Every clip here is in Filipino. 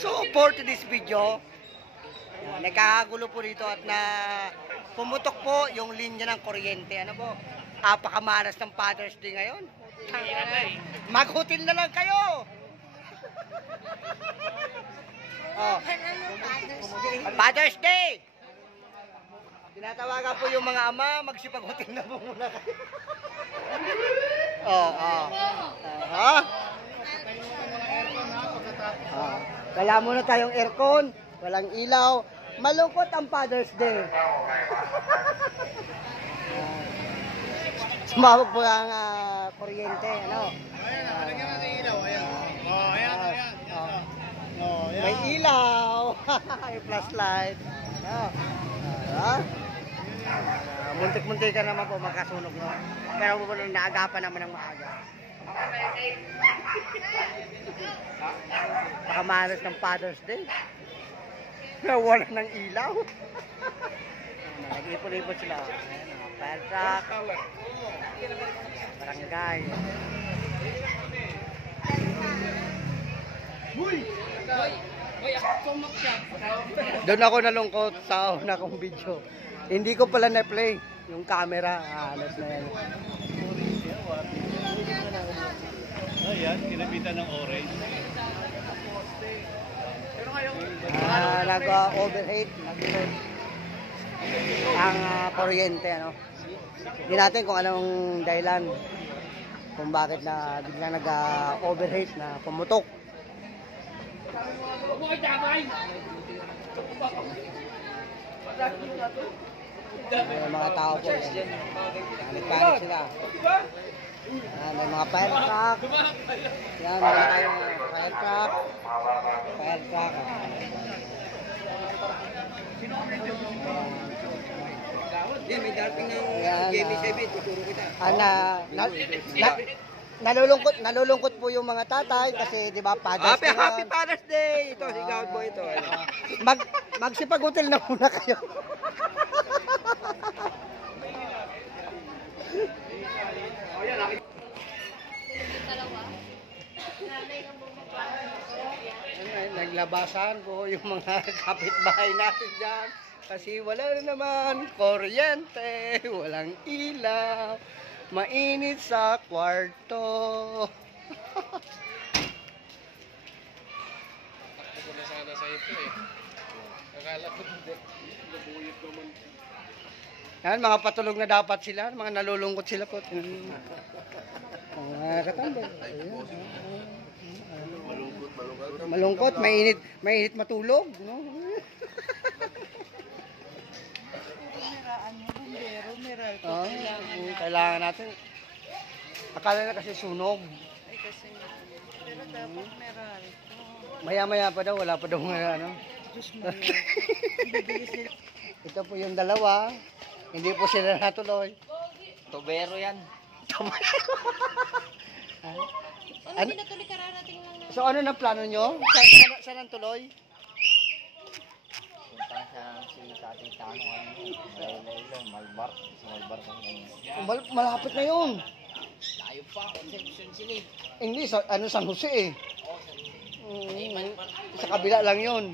So, for today's video, nagkakagulo po rito at pumutok po yung linya ng kuryente. Ano po? Apakamalas ng Father's Day ngayon. Maghotel na lang kayo! Oh. Father's Day! Tinatawagan po yung mga ama, magsipag-hotel na po muna kayo. Wala muna tayong aircon, walang ilaw, malungkot ang Father's Day. Sumabog po ang kuryente, ano? Lagyan natin ilaw, ayan. May ilaw, may flashlight. Muntik-muntik ka naman po magkasunog, no? Pero naagapan naman ng maaga. Pakamalas ng Father's Day. Wala ng ilaw. Nag-ipon-ipon sila. Fire truck. Barangay. Doon ako nalungkot sa una kong video. Hindi ko pala na-play yung camera. Alas na yan. Ayan, kinabitan ng orange. Nag-overheat. Ang kuryente, ano. Hindi natin kung anong dahilan. Kung bakit na biglang nag-overheat na pumutok. May mga tao po. Panik sila. May mga fire truck. Yan, meron tayong fire truck. Fire truck. May dating ng GB7. Tuturo kita. Nalulungkot po yung mga tatay kasi 'di ba Father's Day. Happy Father's Day. Ito si Gawad Boy ito. Magsipag-hotel na muna kayo. Naglabasan po yung mga kapitbahay natin diyan kasi wala na naman kuryente, walang ilaw. Mainit sa kwarto. Takbo na sana sa ito eh. Akala ko hindi. Nabuyot naman. Yan, mga patulog na dapat sila. Mga nalulungkot sila po. Mga katambay. Malungkot, mainit matulog. No? Kailangan natin. Akala na kasi sunog. Ay kasi, pero dapat meron. Maya-maya pa daw, wala pa daw ano. Ito po yung dalawa. Hindi po sila natuloy. Tobero yan. Ano? So ano na plano nyo? Saan ang tuloy? Malapit na yun. Layo pa, Concepcion sila eh. Hindi, San Jose eh. Sa kabila lang yun.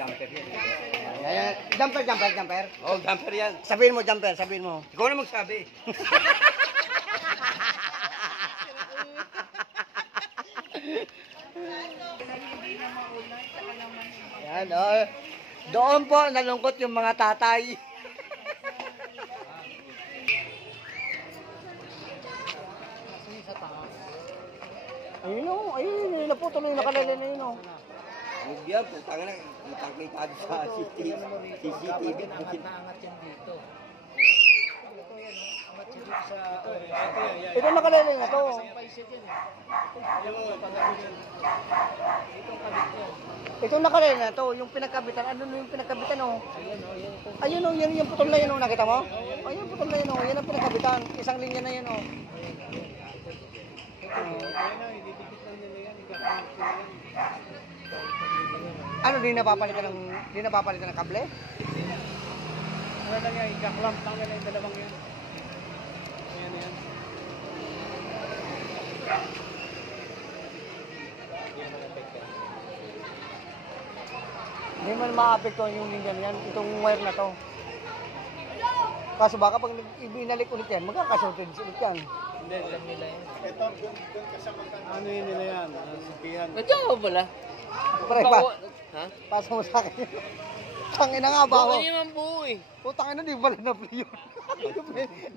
Jumper yan. Jumper. Oh, jumper yan. Sabihin mo, jumper, sabihin mo. Ikaw na magsabi. Yan, oh. Doon po, nalungkot yung mga tatay. Ayun o, ayun na po, tuloy nakalala na yun o. Huwag yan, putang na. Kitang-kitado sa CCTV. Naangat yan dito. Ito nakalala na to. Ito nakalala na to, yung pinagkabitan. Ano yung pinagkabitan o? Ayun o, yan yung putol na yun o, nakita mo? Ayun, putol na yun o, yan ang pinagkabitan. Isang linya na yun o. Ano, di napapalitan ng kable? Wala lang yan, ikaklamp lang nila yung dalawang yan. Ayan. Hindi man maapektuhan yung linya yan, itong wire na to. Kaso baka pag ibinalik ulit yan, magkakasorted ulit yan. Hindi, alam nila yun. Ano yun nila yan? Sabihan. Ito ako pala. Pre, Ha? pasa mo sa akin. Tangin na nga, bawa. Buo naman buo eh. Putang ina, di ba na play yun?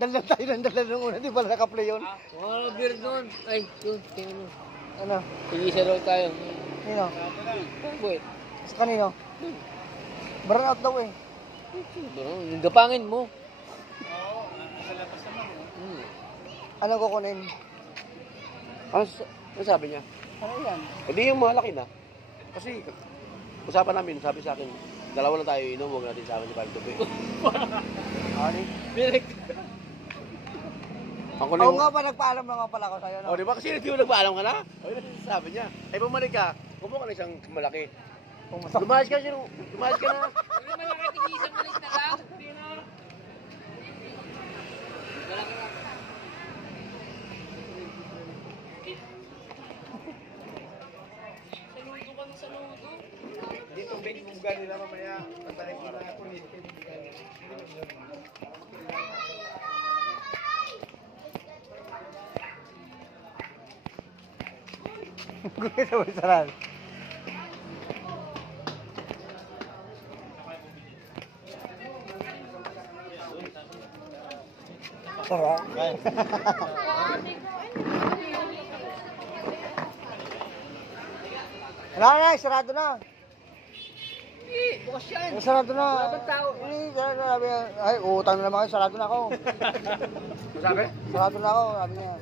Dalan tayo ng dalan nung una, di ba naka-play yun? Mga beer doon. Ay, yun, tingnan mo. Ano? Sige, saro tayo. Nino? Boy. Sa kanino? Burn out daw eh. Yung gapangin mo. Anong kukunin? Ano sabi niya? Ano yan? Hindi yung malaki na. Kasi, usapan namin, sabi sa akin, dalawa lang tayo inom, huwag natin sa akin si Pablo Tupi. Ano? Direct. Ako na Oo yung... nga ba, nagpaalam na nga pala ako sa'yo, no? Oh, di ba? Kasi hindi mo nagpaalam ka na? O, yun ang sabi niya. Ay, bumalik ka. Kumuha ka na isang malaki. Pumasok. Lumayas ka siya. Lumayas ka na. Hindi naman nakatingin isang malis na lang. Dito, big mungga nila mamaya. Patayin ko na ako nito. Gusto mo sarap. Wala na, sarado na. Bukas yan. Sarado na. Wala bang tao? Hindi, sarado na. Sabi niya, ay, utang na naman kayo, sarado na ako. Ano sabi? Sarado na ako, sabi niya.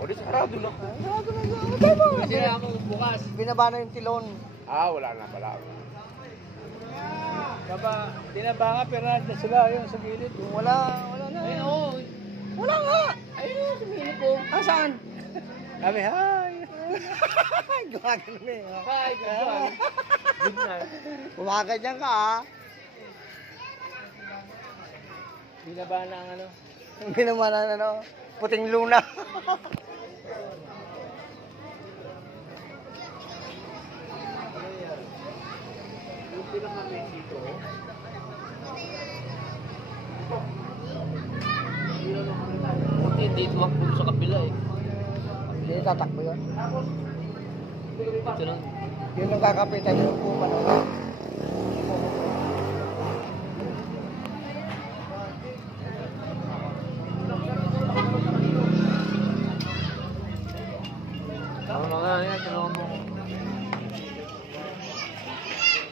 O, di sarado na. Ay, sarado na. Utay mo. Kasi na ako bukas. Binaba na yung tilon. Ah, wala na pala. Baba, dinaba nga, pero nandun sila yun sa gilid. Wala na. Ayun oo. Wala nga. Ayun oo, tumili ko. Ah, saan? Sabi, hi! Gumagano na eh. Hi, good one. Good night. Kumaganyan ka ah. Binaba na ang ano. Hindi naman ano, puting luna. Buti hindi tumakbo sa kabila eh. Hindi tatakbo yun. Ito lang. Yun ang kakapitan yung puma. Tama nga yan, tinawag mo.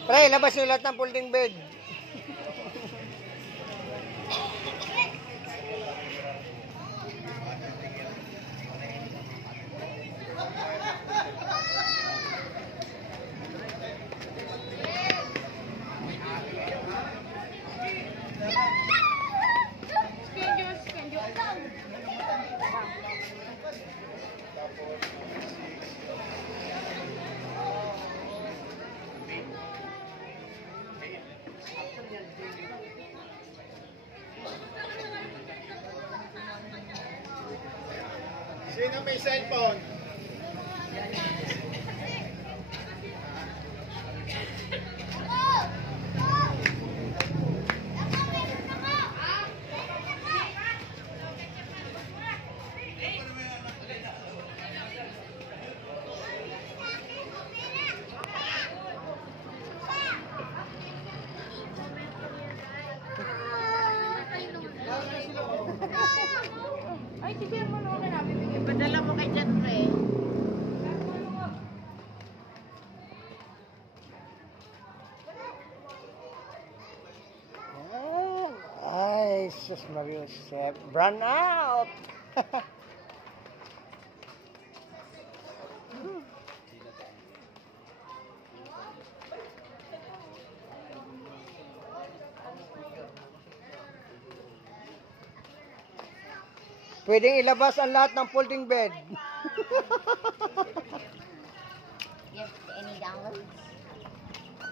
Pre, labas yung lahat ng folding bed. Sino may cellphone? Ay, sige mo na namin. Ipadala mo kay Jan Pre. Ay, sus Marius. Brand out. Pwedeng ilabas ang lahat ng folding bed. Yes, any download?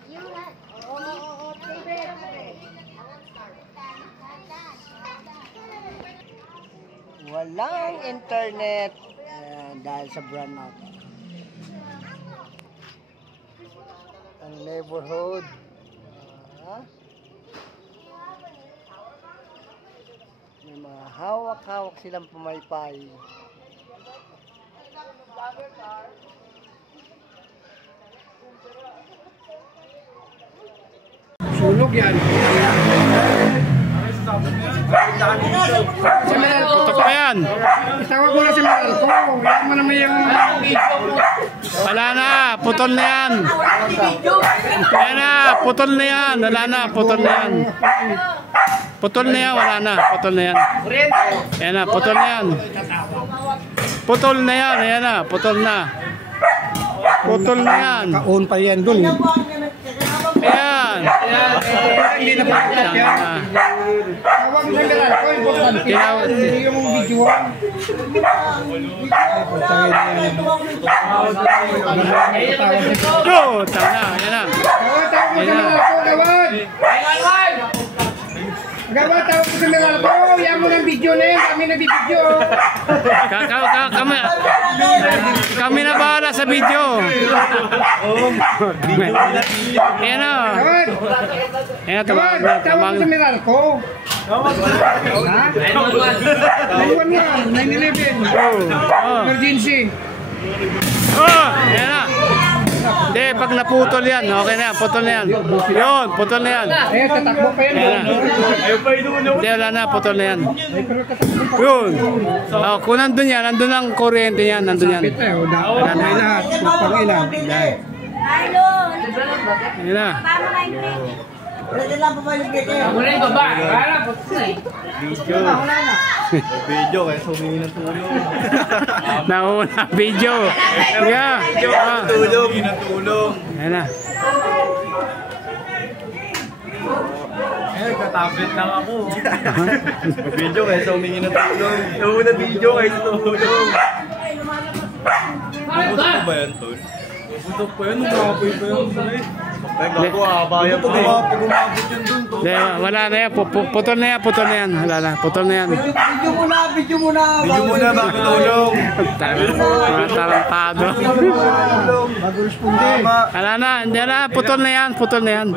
You want? Oh, Walang internet. Dahil sa brand out. Ang neighborhood. Ha? May mga hawak-hawak silang pumaypay. Sunog yan. Si Meral ko. Putok pa yan. Itawag mo na si Meral ko. Yan mo naman yung... Wala na, putol na yan. Wala na, putol na yan. Wala na, putol na yan. Putol na yan, wala na. Putol na yan. Ayan na, putol na yan. Putol na yan, ayan na, putol na. Putol na yan. Kaon pa yan dun. Ayan. Hindi na pa yan. Tawag mo si Meral ko. Importante. Hindi yung videoan. Go! Tama na, ayan na. Tawag mo si Meral ko. Gawad, tawag mo si Meral ko. Yan mo ng video na yan. Kami na video. Kami na bahala sa video. Ayan na. Gawad. Ayan na, Gawad, tawag mo si Meral ko. Ha? 911 yan. 911. Oh. Emergency. Oh, ayan na. Hindi, pag naputol yan, okay na yan, putol na yan. Yun, putol na yan. Eh, tatakbo pa yan. Ayan na. Hindi, wala na, putol na yan. Yun. Oh, kung nandun yan, nandun ang kuryente yan, nandun yan. Kapit na yun. May lahat. Pangilan. Ayan na. Nauna, video. Yeah. Tulong. Ayan na. Tablet lang ako. Video guys, humingi ng tulong. Nauna video guys, tulong. Puputok pa ba yan, Tol? Puputok pa yan, umapoy pa yan. Naglago, abayan pa eh. Umabot yun dun, Tol. Hindi, wala na yan. Putol na yan, putol na yan. Wala na, putol na yan. Video muna, video muna. Video muna, bakit tulong? Mga tarantado. Mag-responde. Wala na, hindi na, putol na yan, putol na yan.